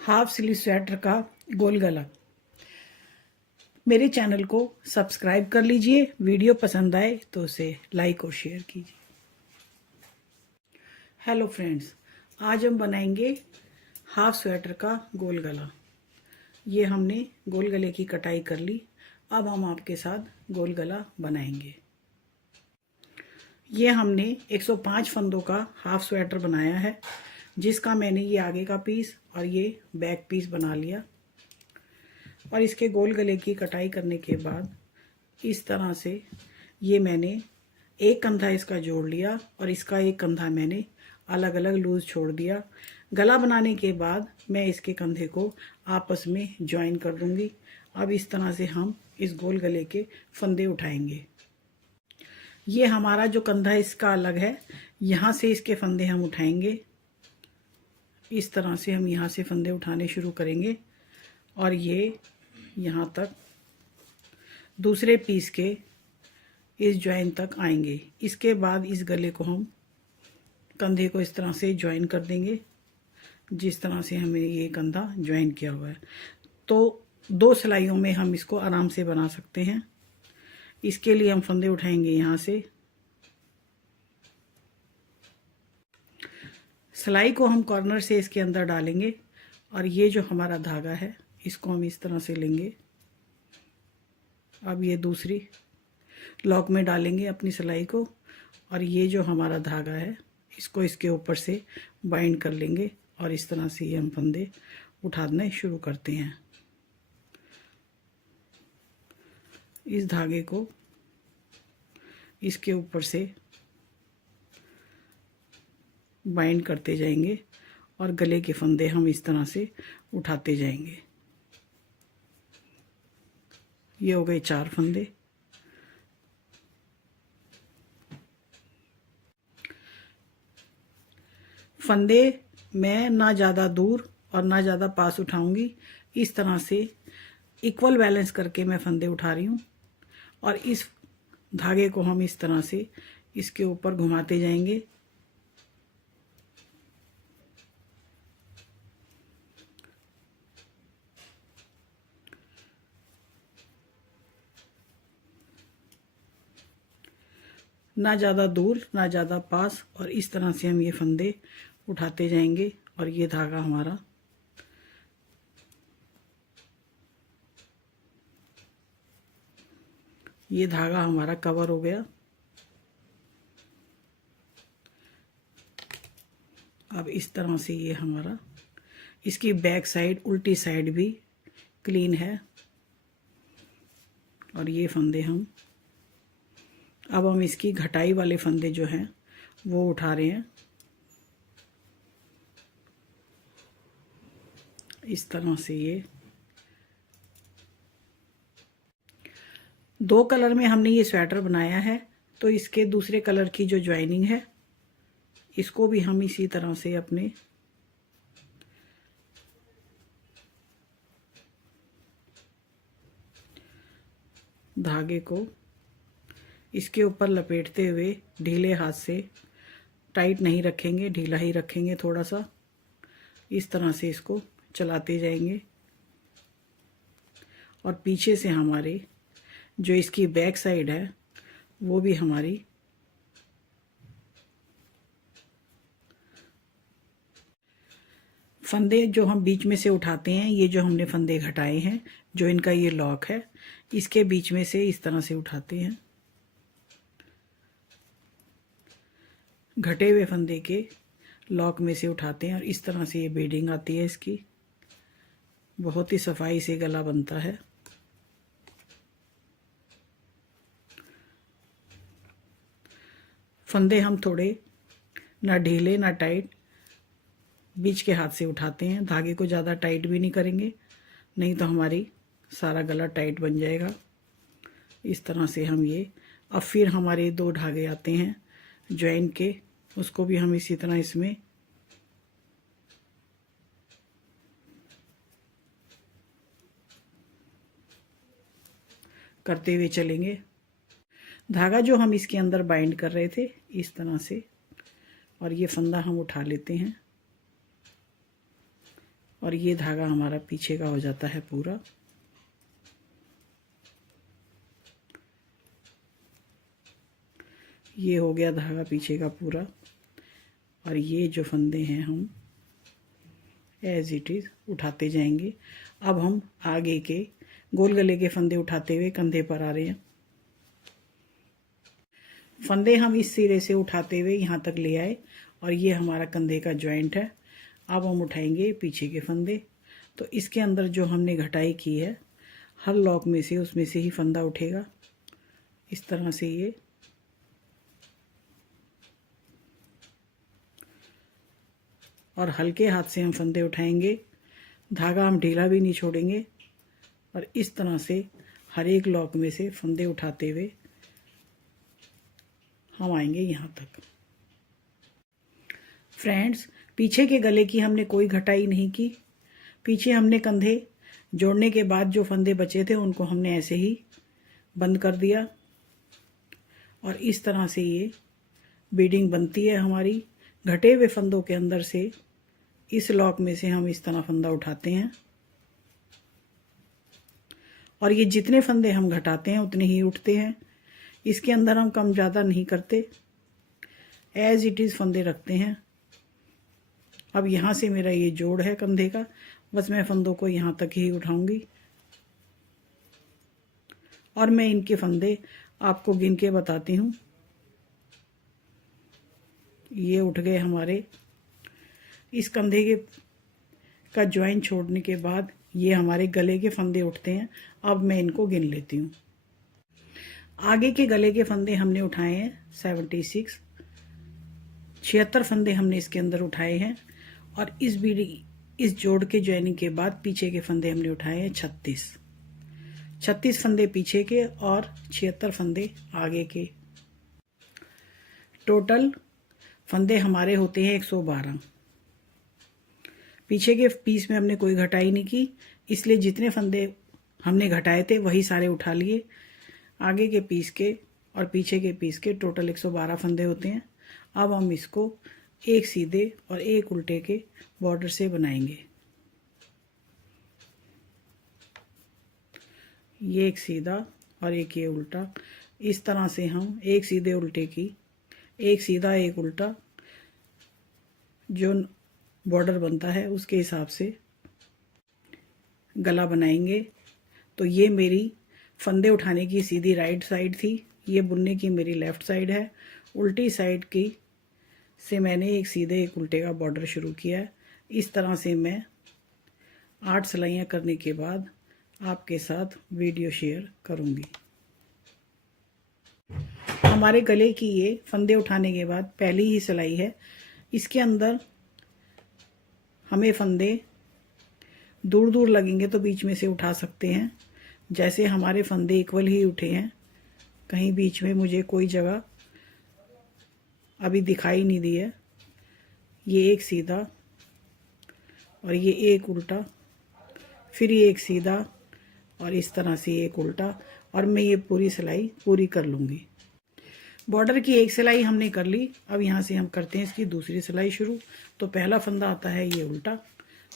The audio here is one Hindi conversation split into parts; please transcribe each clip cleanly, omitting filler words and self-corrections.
हाफ स्लीव स्वेटर का गोल गला। मेरे चैनल को सब्सक्राइब कर लीजिए। वीडियो पसंद आए तो उसे लाइक और शेयर कीजिए। हेलो फ्रेंड्स, आज हम बनाएंगे हाफ स्वेटर का गोल गला। ये हमने गोल गले की कटाई कर ली। अब हम आपके साथ गोल गला बनाएंगे। ये हमने 105 फंदों का हाफ स्वेटर बनाया है, जिसका मैंने ये आगे का पीस और ये बैक पीस बना लिया। और इसके गोल गले की कटाई करने के बाद इस तरह से ये मैंने एक कंधा इसका जोड़ लिया और इसका एक कंधा मैंने अलग अलग लूज छोड़ दिया। गला बनाने के बाद मैं इसके कंधे को आपस में ज्वाइन कर दूंगी। अब इस तरह से हम इस गोल गले के फंदे उठाएंगे। ये हमारा जो कंधा इसका अलग है, यहाँ से इसके फंदे हम उठाएंगे। इस तरह से हम यहाँ से फंदे उठाने शुरू करेंगे और ये यहाँ तक दूसरे पीस के इस ज्वाइन तक आएंगे। इसके बाद इस गले को हम कंधे को इस तरह से ज्वाइन कर देंगे, जिस तरह से हमें ये कंधा ज्वाइन किया हुआ है। तो 2 सिलाइयों में हम इसको आराम से बना सकते हैं। इसके लिए हम फंदे उठाएंगे यहाँ से। सिलाई को हम कॉर्नर से इसके अंदर डालेंगे और ये जो हमारा धागा है इसको हम इस तरह से लेंगे। अब ये दूसरी लॉक में डालेंगे अपनी सिलाई को और ये जो हमारा धागा है इसको इसके ऊपर से बाइंड कर लेंगे और इस तरह से ये हम फंदे उठाने शुरू करते हैं। इस धागे को इसके ऊपर से बाइंड करते जाएंगे और गले के फंदे हम इस तरह से उठाते जाएंगे। ये हो गए 4 फंदे। फंदे मैं ना ज़्यादा दूर और ना ज़्यादा पास उठाऊंगी। इस तरह से इक्वल बैलेंस करके मैं फंदे उठा रही हूँ और इस धागे को हम इस तरह से इसके ऊपर घुमाते जाएंगे। ना ज़्यादा दूर ना ज़्यादा पास, और इस तरह से हम ये फंदे उठाते जाएंगे और ये धागा हमारा कवर हो गया। अब इस तरह से ये हमारा, इसकी बैक साइड उल्टी साइड भी क्लीन है और ये फंदे अब हम इसकी घटाई वाले फंदे जो हैं वो उठा रहे हैं। इस तरह से ये 2 कलर में हमने ये स्वेटर बनाया है, तो इसके दूसरे कलर की जो ज्वाइनिंग है इसको भी हम इसी तरह से अपने धागे को इसके ऊपर लपेटते हुए ढीले हाथ से, टाइट नहीं रखेंगे, ढीला ही रखेंगे थोड़ा सा। इस तरह से इसको चलाते जाएंगे और पीछे से हमारे जो इसकी बैक साइड है वो भी हमारी फंदे जो हम बीच में से उठाते हैं, ये जो हमने फंदे घटाए हैं, जो इनका ये लॉक है, इसके बीच में से इस तरह से उठाते हैं। घटे हुए फंदे के लॉक में से उठाते हैं और इस तरह से ये बीडिंग आती है इसकी। बहुत ही सफाई से गला बनता है। फंदे हम थोड़े ना ढीले ना टाइट, बीच के हाथ से उठाते हैं। धागे को ज़्यादा टाइट भी नहीं करेंगे, नहीं तो हमारी सारा गला टाइट बन जाएगा। इस तरह से हम ये, अब फिर हमारे 2 धागे आते हैं ज्वाइन के, उसको भी हम इसी तरह इसमें करते हुए चलेंगे। धागा जो हम इसके अंदर बाइंड कर रहे थे इस तरह से, और ये फंदा हम उठा लेते हैं। और ये धागा हमारा पीछे का हो जाता है पूरा। ये हो गया धागा पीछे का पूरा। और ये जो फंदे हैं हम एज इट इज़ उठाते जाएंगे। अब हम आगे के गोल गले के फंदे उठाते हुए कंधे पर आ रहे हैं। फंदे हम इस सिरे से उठाते हुए यहाँ तक ले आए और ये हमारा कंधे का जॉइंट है। अब हम उठाएंगे पीछे के फंदे। तो इसके अंदर जो हमने घटाई की है, हर लॉक में से उसमें से ही फंदा उठेगा। इस तरह से ये और हल्के हाथ से हम फंदे उठाएंगे। धागा हम ढीला भी नहीं छोड़ेंगे और इस तरह से हर एक लॉक में से फंदे उठाते हुए हम आएंगे यहाँ तक। फ्रेंड्स, पीछे के गले की हमने कोई घटाई नहीं की। पीछे हमने कंधे जोड़ने के बाद जो फंदे बचे थे उनको हमने ऐसे ही बंद कर दिया और इस तरह से ये बीडिंग बनती है हमारी। घटे हुए फंदों के अंदर से इस लॉक में से हम इस तरह फंदा उठाते हैं और ये जितने फंदे हम घटाते हैं उतने ही उठते हैं। इसके अंदर हम कम ज़्यादा नहीं करते, एज इट इज़ फंदे रखते हैं। अब यहाँ से मेरा ये जोड़ है कंधे का, बस मैं फंदों को यहाँ तक ही उठाऊंगी और मैं इनके फंदे आपको गिन के बताती हूँ। ये उठ गए हमारे। इस कंधे के का जॉइंट छोड़ने के बाद ये हमारे गले के फंदे उठते हैं। अब मैं इनको गिन लेती हूँ। आगे के गले के फंदे हमने उठाए हैं 76, 76 फंदे हमने इसके अंदर उठाए हैं और इस जोड़ के ज्वाइनिंग के बाद पीछे के फंदे हमने उठाए हैं 36 फंदे पीछे के और 76 फंदे आगे के। टोटल फंदे हमारे होते हैं 112। पीछे के पीस में हमने कोई घटाई नहीं की, इसलिए जितने फंदे हमने घटाए थे वही सारे उठा लिए। आगे के पीस के और पीछे के पीस के टोटल 112 फंदे होते हैं। अब हम इसको एक सीधे और एक उल्टे के बॉर्डर से बनाएंगे। ये एक सीधा और एक ये उल्टा। इस तरह से हम एक सीधे उल्टे की, एक सीधा एक उल्टा, जो बॉर्डर बनता है उसके हिसाब से गला बनाएंगे। तो ये मेरी फंदे उठाने की सीधी राइट साइड थी, ये बुनने की मेरी लेफ़्ट साइड है। उल्टी साइड की से मैंने एक सीधे एक उल्टे का बॉर्डर शुरू किया है। इस तरह से मैं 8 सिलाइयाँ करने के बाद आपके साथ वीडियो शेयर करूँगी। हमारे गले की ये फंदे उठाने के बाद पहली ही सिलाई है। इसके अंदर हमें फंदे दूर दूर लगेंगे तो बीच में से उठा सकते हैं। जैसे हमारे फंदे इक्वल ही उठे हैं, कहीं बीच में मुझे कोई जगह अभी दिखाई नहीं दी है। ये एक सीधा और ये एक उल्टा, फिर ये एक सीधा और इस तरह से एक उल्टा, और मैं ये पूरी सिलाई पूरी कर लूँगी। बॉर्डर की एक सिलाई हमने कर ली। अब यहाँ से हम करते हैं इसकी दूसरी सिलाई शुरू। तो पहला फंदा आता है ये उल्टा,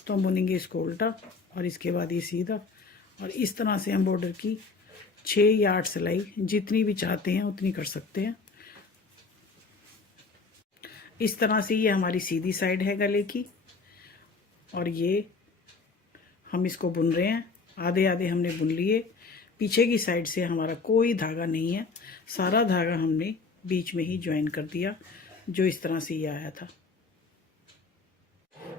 तो हम बुनेंगे इसको उल्टा और इसके बाद ये सीधा, और इस तरह से हम बॉर्डर की 6 या 8 सिलाई जितनी भी चाहते हैं उतनी कर सकते हैं। इस तरह से ये हमारी सीधी साइड है गले की और ये हम इसको बुन रहे हैं। आधे आधे हमने बुन लिए। पीछे की साइड से हमारा कोई धागा नहीं है, सारा धागा हमने बीच में ही ज्वाइन कर दिया, जो इस तरह से ये आया था।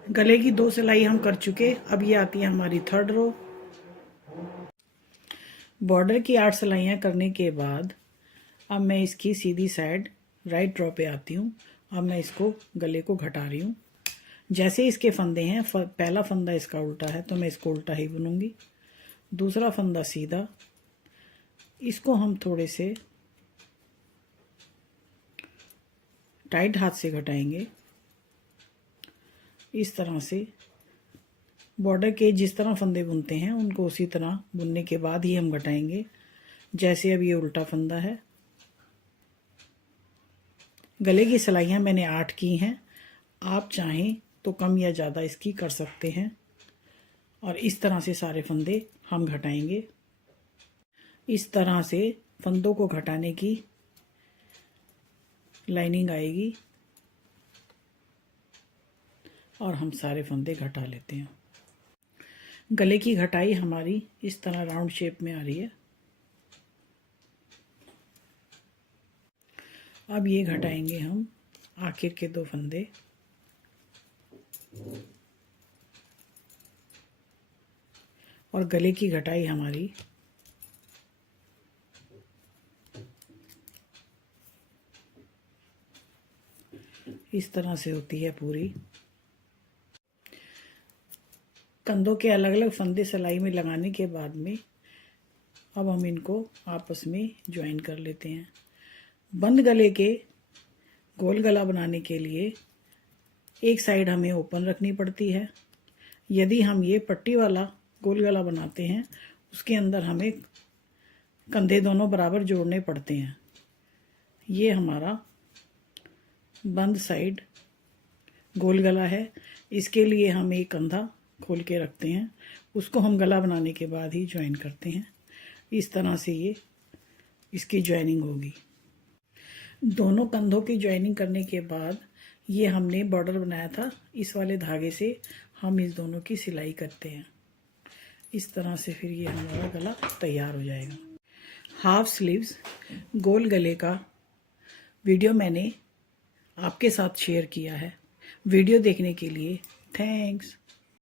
गले की 2 सिलाई हम कर चुके। अब ये आती है हमारी 3rd रो। बॉर्डर की 8 सिलाइयाँ करने के बाद अब मैं इसकी सीधी साइड राइट रो पे आती हूँ। अब मैं इसको गले को घटा रही हूँ। जैसे इसके फंदे हैं, पहला फंदा इसका उल्टा है तो मैं इसको उल्टा ही बुनूंगी। दूसरा फंदा सीधा, इसको हम थोड़े से टाइट हाथ से घटाएंगे। इस तरह से बॉर्डर के जिस तरह फंदे बुनते हैं उनको उसी तरह बुनने के बाद ही हम घटाएंगे। जैसे अब ये उल्टा फंदा है। गले की सिलाइयाँ मैंने 8 की हैं। आप चाहें तो कम या ज़्यादा इसकी कर सकते हैं। और इस तरह से सारे फंदे हम घटाएंगे। इस तरह से फंदों को घटाने की लाइनिंग आएगी और हम सारे फंदे घटा लेते हैं। गले की घटाई हमारी इस तरह राउंड शेप में आ रही है। अब ये घटाएंगे हम आखिर के 2 फंदे। और गले की घटाई हमारी इस तरह से होती है पूरी। कंधों के अलग अलग फंदे सिलाई में लगाने के बाद में अब हम इनको आपस में ज्वाइन कर लेते हैं। बंद गले के गोल गला बनाने के लिए एक साइड हमें ओपन रखनी पड़ती है। यदि हम ये पट्टी वाला गोल गला बनाते हैं उसके अंदर हमें कंधे दोनों बराबर जोड़ने पड़ते हैं। ये हमारा बंद साइड गोल गला है। इसके लिए हम एक कंधा खोल के रखते हैं, उसको हम गला बनाने के बाद ही ज्वाइन करते हैं। इस तरह से ये इसकी ज्वाइनिंग होगी। दोनों कंधों की ज्वाइनिंग करने के बाद ये हमने बॉर्डर बनाया था, इस वाले धागे से हम इस दोनों की सिलाई करते हैं। इस तरह से फिर ये हमारा गला तैयार हो जाएगा। हाफ स्लीव्स गोल गले का वीडियो मैंने आपके साथ शेयर किया है। वीडियो देखने के लिए थैंक्स।